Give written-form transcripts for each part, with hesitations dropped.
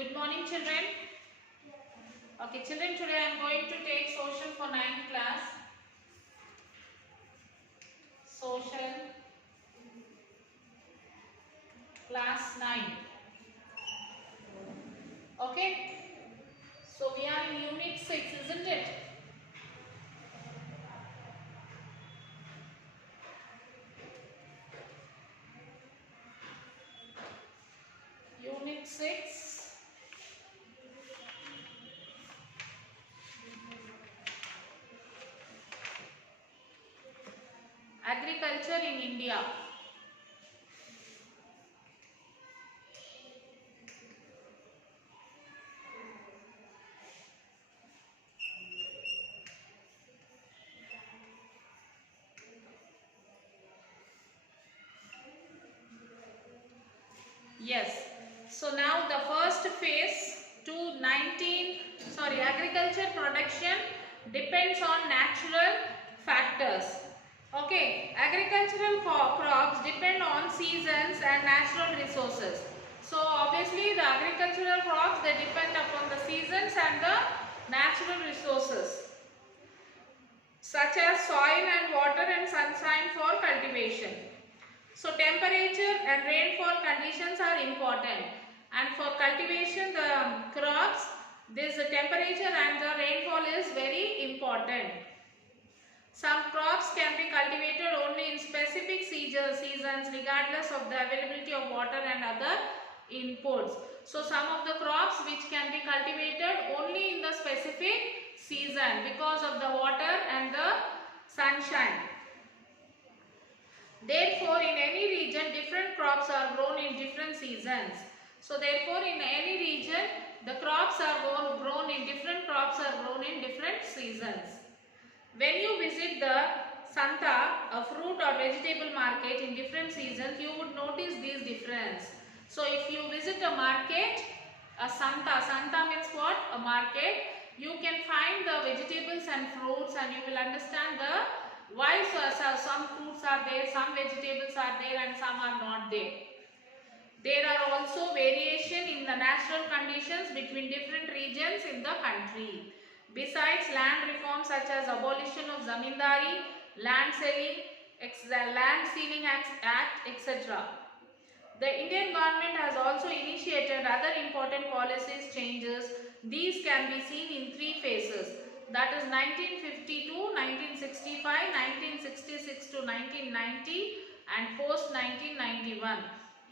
Good morning, children. Okay, children, today I am going to take social for 9th class. Social class 9. Okay, so we are in unit 6, isn't it? Unit 6. Agriculture in India. Yes. So now the first phase to agriculture production depends on natural factors. Okay, agricultural crops depend on seasons and natural resources. So obviously the agricultural crops, they depend upon the seasons and the natural resources such as soil and water and sunshine for cultivation. So temperature and rainfall conditions are important, and for cultivation the crops, this temperature and the rainfall is very important. Some crops can be cultivated only in specific seasons regardless of the availability of water and other inputs. So some of the crops which can be cultivated only in the specific season because of the water and the sunshine. Therefore, in any region, different crops are grown in different seasons. So, therefore, in any region, the crops are grown in different seasons. When you visit the Santa, a fruit or vegetable market in different seasons, you would notice these difference. So, if you visit a market, a Santa means what? A market. You can find the vegetables and fruits, and you will understand the why some fruits are there, some vegetables are there and some are not there. There are also variation in the natural conditions between different regions in the country. Besides land reforms such as abolition of zamindari, land ceiling act, etc. The Indian government has also initiated other important policies changes. These can be seen in 3 phases. That is 1952, 1965, 1966 to 1990 and post 1991.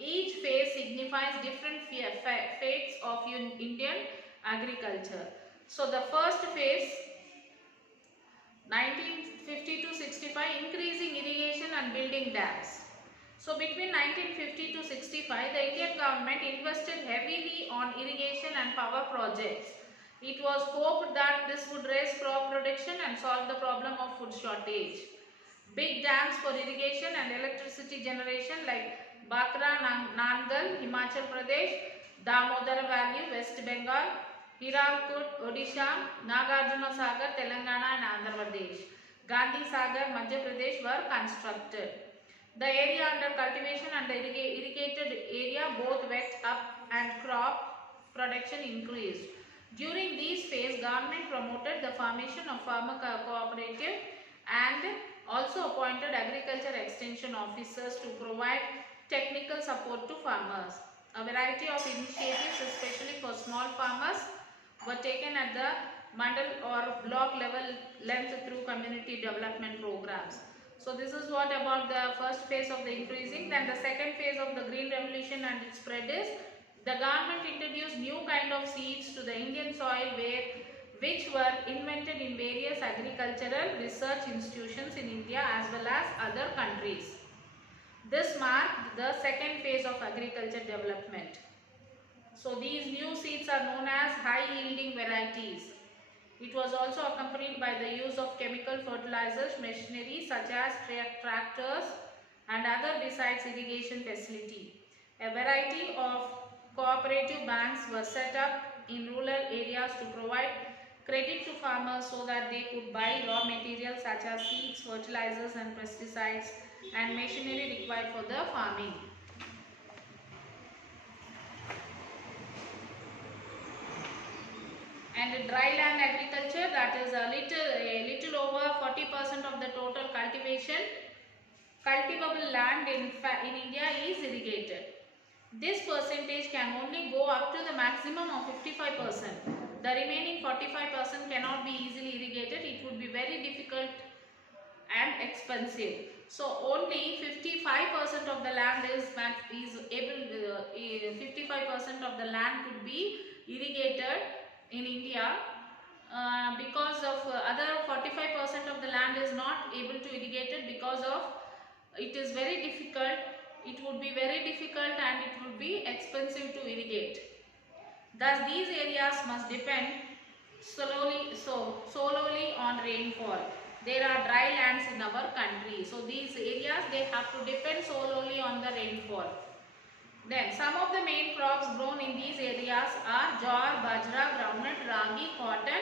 Each phase signifies different fates of Indian agriculture. So the first phase 1950 to 65, increasing irrigation and building dams. So between 1950 to 65, the Indian government invested heavily on irrigation and power projects. It was hoped that this would raise crop production and solve the problem of food shortage. Big dams for irrigation and electricity generation like Bakra Nangal, Himachal Pradesh, Damodar Valley, West Bengal, Hirakud, Odisha, Nagarjuna Sagar, Telangana and Andhra Pradesh, Gandhi Sagar, Madhya Pradesh were constructed. The area under cultivation and the irrigated area, both wet up and crop production increased. During these phases, government promoted the formation of farmer cooperative and also appointed agriculture extension officers to provide technical support to farmers. A variety of initiatives, especially for small farmers, were taken at the mandal or block level length through community development programs. So this is what about the first phase of the increasing. Then the second phase of the green revolution and its spread is the government introduced new kind of seeds to the Indian soil which were invented in various agricultural research institutions in India as well as other countries. This marked the second phase of agriculture development. So these new seeds are known as high yielding varieties. It was also accompanied by the use of chemical fertilizers, machinery such as tractors and other besides irrigation facility. A variety of cooperative banks were set up in rural areas to provide credit to farmers so that they could buy raw materials such as seeds, fertilizers and pesticides and machinery required for the farming. And dry land agriculture, that is a little over 40% of the total cultivable land in India is irrigated. This percentage can only go up to the maximum of 55%. The remaining 45% cannot be easily irrigated. It would be very difficult and expensive. So only 55% of the land is able 55% of the land could be irrigated in India, because of other 45% of the land is not able to irrigate it because of it is very difficult. It would be very difficult and it would be expensive to irrigate. Thus these areas must depend solely on rainfall. There are dry lands in our country, so these areas they have to depend solely on the rainfall. Then some of the main crops grown in these areas are jowar, bajra, groundnut, ragi, cotton,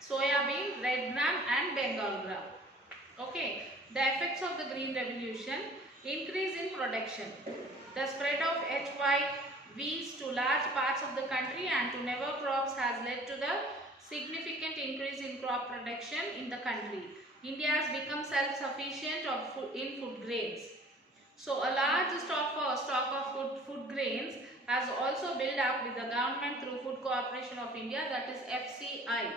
soya bean, red gram and Bengal gram. Okay, the effects of the green revolution: increase in production. The spread of HYVs to large parts of the country and to never crops has led to the significant increase in crop production in the country. India has become self-sufficient in food grains. So a large stock of food grains has also built up with the government through Food Corporation of India, that is FCI,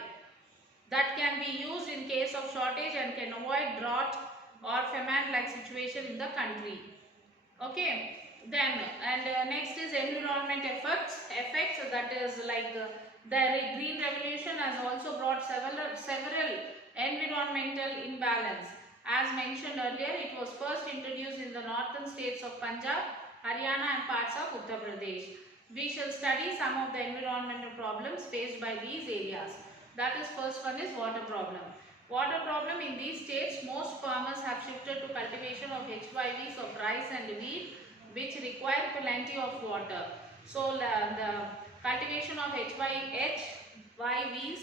that can be used in case of shortage and can avoid drought or famine like situation in the country. Okay, then next is environment effects, that is like the green revolution has also brought several environmental imbalance. As mentioned earlier, it was first introduced in the northern states of Punjab, Haryana and parts of Uttar Pradesh. We shall study some of the environmental problems faced by these areas. That is, first one is water problem. Water problem in these states, most farmers have shifted to cultivation of HYVs of rice and wheat, which require plenty of water. So the cultivation of HYVs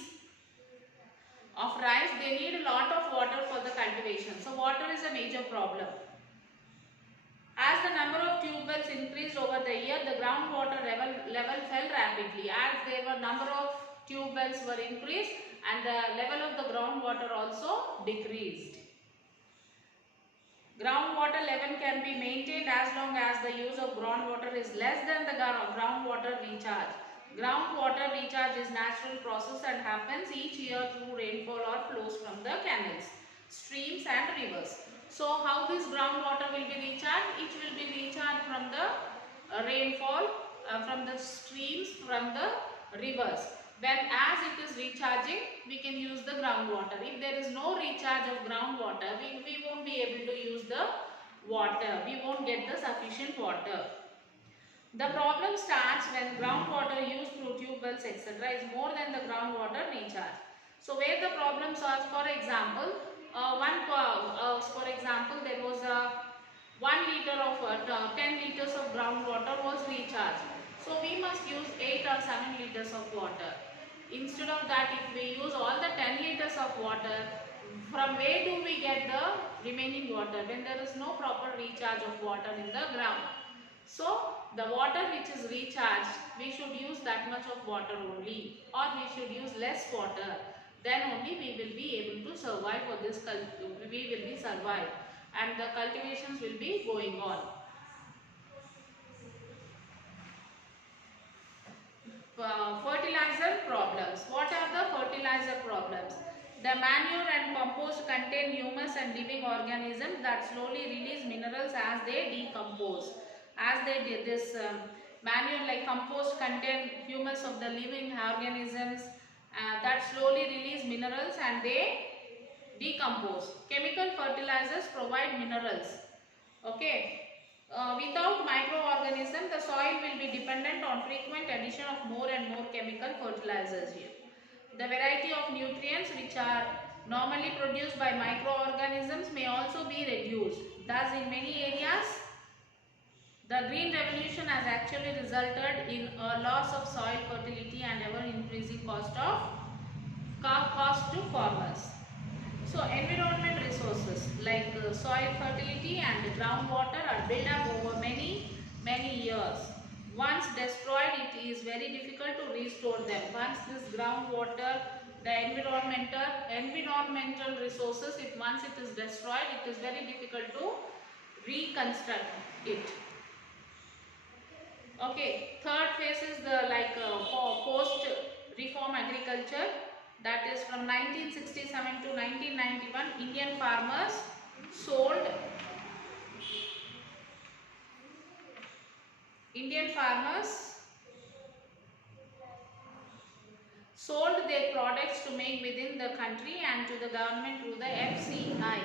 of rice, they need a lot of water for the cultivation. So water is a major problem. As the number of tube wells increased over the year, the groundwater level fell rapidly. As there were number of tube wells were increased and the level of the groundwater also decreased. Groundwater level can be maintained as long as the use of groundwater is less than the groundwater recharge. Groundwater recharge is natural process and happens each year through rainfall or flows from the canals, streams and rivers. So how this groundwater will be recharged? It will be recharged from the rainfall, from the streams, from the rivers. When as it is recharging, we can use the groundwater. If there is no recharge of groundwater, we won't be able to use the water. We won't get the sufficient water. The problem starts when groundwater used through tube wells etc. is more than the groundwater recharge. So where the problems are, for example, there was a 1 liter of 10 liters of groundwater was recharged. So we must use 8 or 7 liters of water. Instead of that, if we use all the 10 liters of water, from where do we get the remaining water when there is no proper recharge of water in the ground? So the water which is recharged, we should use that much of water only, or we should use less water. Then only we will be able to survive for this, survive and the cultivations will be going on. Fertilizer problems. What are the fertilizer problems? The manure and compost contain humus and living organisms that slowly release minerals as they decompose. As they did this manure like compost contain humus of the living organisms that slowly release minerals and they decompose. Chemical fertilizers provide minerals. Okay. Without microorganisms, the soil will be dependent on frequent addition of more and more chemical fertilizers here. The variety of nutrients which are normally produced by microorganisms may also be reduced. Thus, in many areas, the green revolution has actually resulted in a loss of soil fertility and ever increasing cost to farmers. So environment resources like soil fertility and groundwater are built up over many years. Once destroyed, it is very difficult to restore them. Once this groundwater, the environmental resources, if once it is destroyed, it is very difficult to reconstruct it. Okay, third phase is the post reform agriculture, that is from 1967 to 1991. Indian farmers sold their products to make within the country and to the government through the FCI.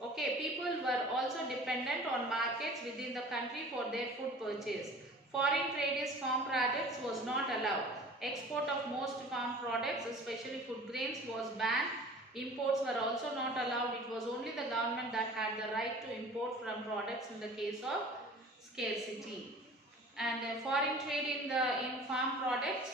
Okay, people were also dependent on markets within the country for their food purchase. Foreign trade is farm products was not allowed. Export of most farm products, especially food grains, was banned. Imports were also not allowed. It was only the government that had the right to import from products in the case of scarcity. And foreign trade in farm products,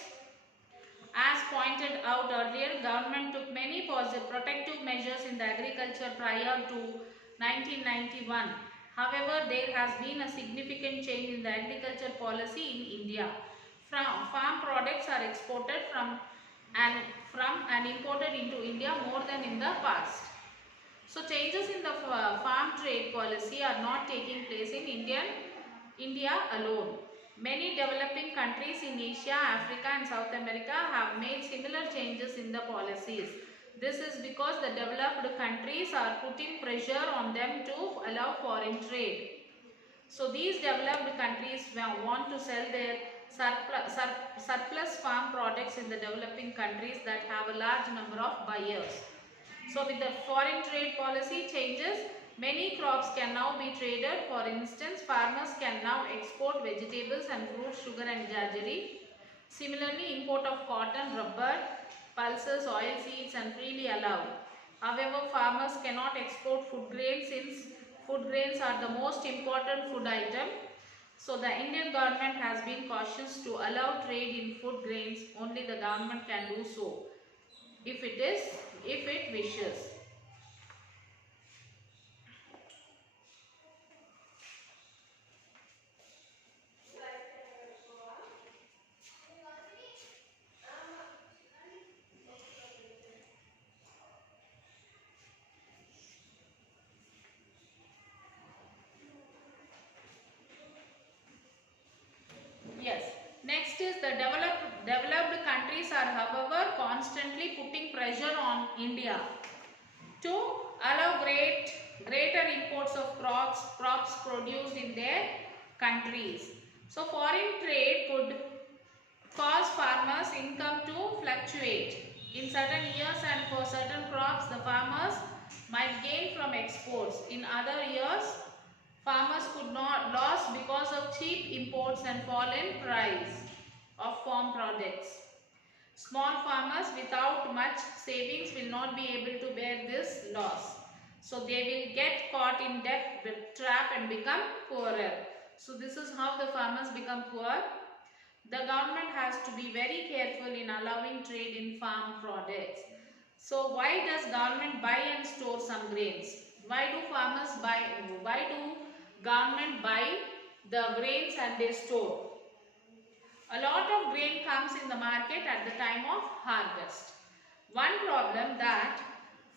as pointed out earlier, government took many positive protective measures in the agriculture prior to 1991. However, there has been a significant change in the agriculture policy in India. Farm products are exported from and imported into India more than in the past. So changes in the farm trade policy are not taking place in India alone. Many developing countries in Asia, Africa and South America have made similar changes in the policies. This is because the developed countries are putting pressure on them to allow foreign trade. So these developed countries want to sell their surplus farm products in the developing countries that have a large number of buyers. So with the foreign trade policy changes, many crops can now be traded. For instance, farmers can now export vegetables and fruits, sugar and jaggery. Similarly, import of cotton, rubber, pulses, oil seeds and freely allowed. However, farmers cannot export food grains since food grains are the most important food item. So the Indian government has been cautious to allow trade in food grains. Only the government can do so if it wishes. Yes. Next is the developed countries are however constantly putting pressure on India to allow greater imports of crops produced in their countries. So foreign trade could cause farmers' income to fluctuate. In certain years and for certain crops, the farmers might gain from exports. In other years, farmers could not lose because of cheap imports and fall in price of farm products. Small farmers without much savings will not be able to bear this loss. So they will get caught in debt trap and become poorer. So this is how the farmers become poor. The government has to be very careful in allowing trade in farm products. So why does government buy and store some grains? Why do government buy the grains and they store? A lot of grain comes in the market at the time of harvest. One problem that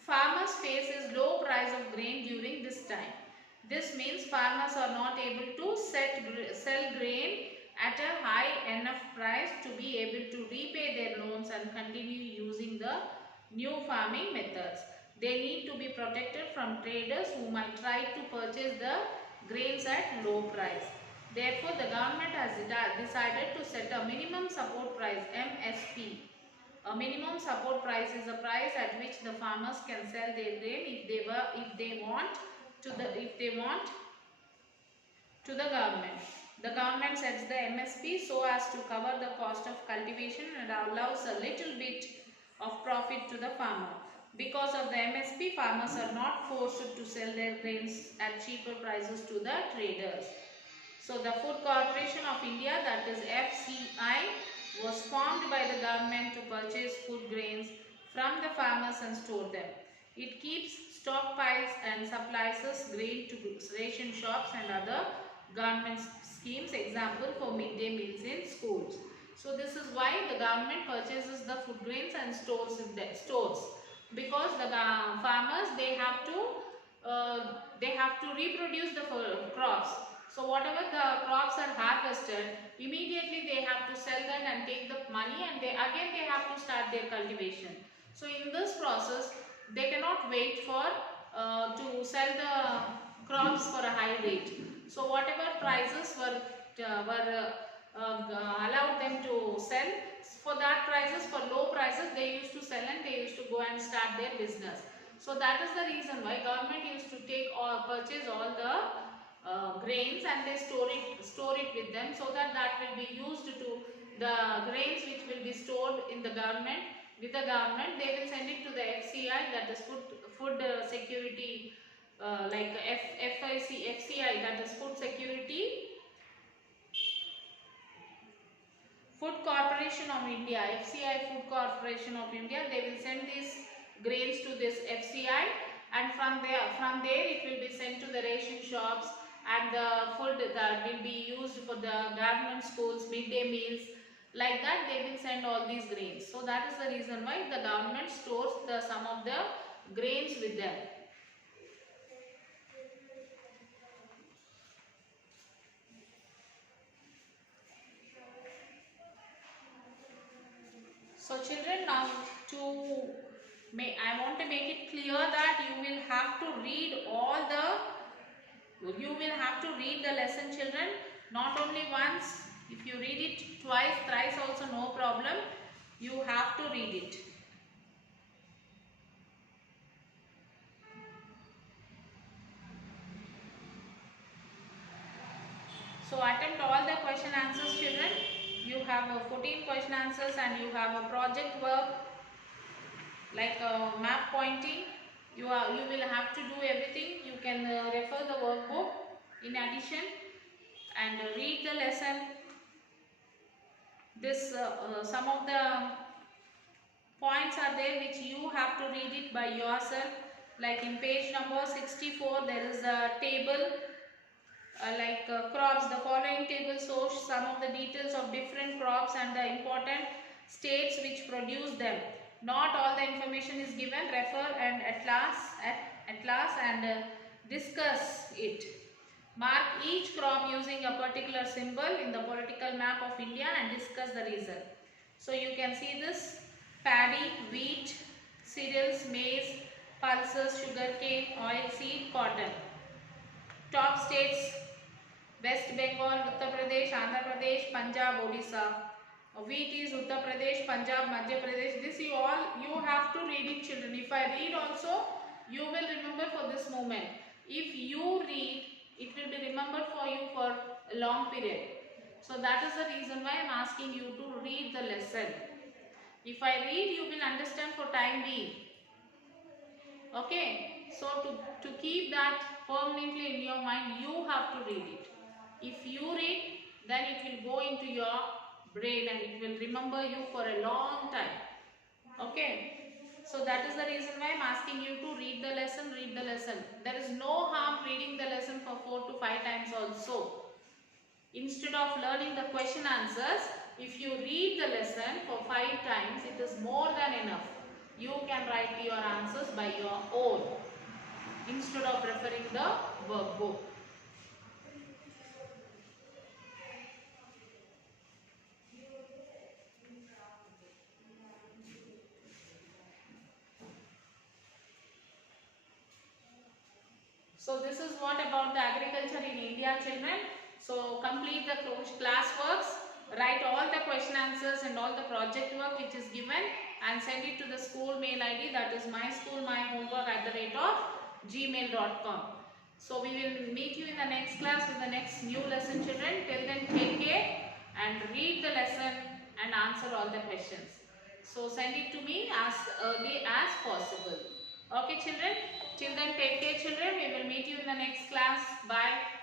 farmers face is low price of grain during this time. This means farmers are not able to sell grain at a high enough price to be able to repay their loans and continue using the new farming methods. They need to be protected from traders who might try to purchase the grains at low price. Therefore, the government has decided to set a minimum support price (MSP). A minimum support price is a price at which the farmers can sell their grain if they want to the government. The government sets the MSP so as to cover the cost of cultivation and allows a little bit of profit to the farmer. Because of the MSP, farmers are not forced to sell their grains at cheaper prices to the traders. So the Food Corporation of India, that is FCI, was formed by the government to purchase food grains from the farmers and store them. It keeps stockpiles and supplies grain to ration shops and other government schemes, example for midday meals in schools. So this is why the government purchases the food grains and stores in the stores, because the farmers they have to reproduce the crops. So whatever the crops are harvested, immediately they have to sell that and take the money, and they have to start their cultivation. So in this process they cannot wait for to sell the crops for a high rate. So whatever prices allowed them to sell, for that prices, for low prices they used to sell, and they used to go and start their business. So that is the reason why government used to take or purchase all the grains, and they store it with them, so that will be used to the grains which will be stored in the government. With the government, they will send it to the FCI, that is food security, like FCI, that is Food Corporation of India, FCI Food Corporation of India. They will send these grains to this FCI, and from there it will be sent to the ration shops, and the food that will be used for the government schools, midday meals, like that they will send all these grains. So that is the reason why the government stores some of the grains with them. So children, now I want to make it clear that you will have to read the lesson, children, not only once. If you read it twice, thrice also, no problem. You have to read it. So attempt all the question answers, children. You have 14 question answers, and you have a project work like map pointing. You will have to do everything. You can refer the workbook in addition, and read the lesson. This some of the points are there which you have to read it by yourself. Like in page number 64, there is a table crops. The following table shows some of the details of different crops and the important states which produce them. Not all the information is given. Refer and atlas and discuss it. Mark each crop using a particular symbol in the political map of India and discuss the reason. So you can see this: paddy, wheat, cereals, maize, pulses, sugarcane, oilseed, cotton. Top states: West Bengal, Uttar Pradesh, Andhra Pradesh, Punjab, Odisha. Wheat is Uttar Pradesh, Punjab, Madhya Pradesh. This you have to read it, children. If I read also, you will remember for this moment. If you read, it will be remembered for you for a long period. So that is the reason why I am asking you to read the lesson. If I read, you will understand for time being. Okay. So to keep that permanently in your mind, you have to read it. If you read, then it will go into your brain and it will remember you for a long time. Okay. So that is the reason why I am asking you to read the lesson, read the lesson. There is no harm reading the lesson for 4 to 5 times also. Instead of learning the question answers, if you read the lesson for 5 times, it is more than enough. You can write your answers by your own, instead of referring the workbook. So this is what about the agriculture in India, children. So complete the class works, write all the question answers and all the project work which is given, and send it to the school mail ID, that is myschoolmyhomework@gmail.com. So we will meet you in the next class with the next new lesson, children. Till then, take care and read the lesson and answer all the questions. So send it to me as early as possible. Okay, children. Till then, take care, children. We will meet you in the next class. Bye.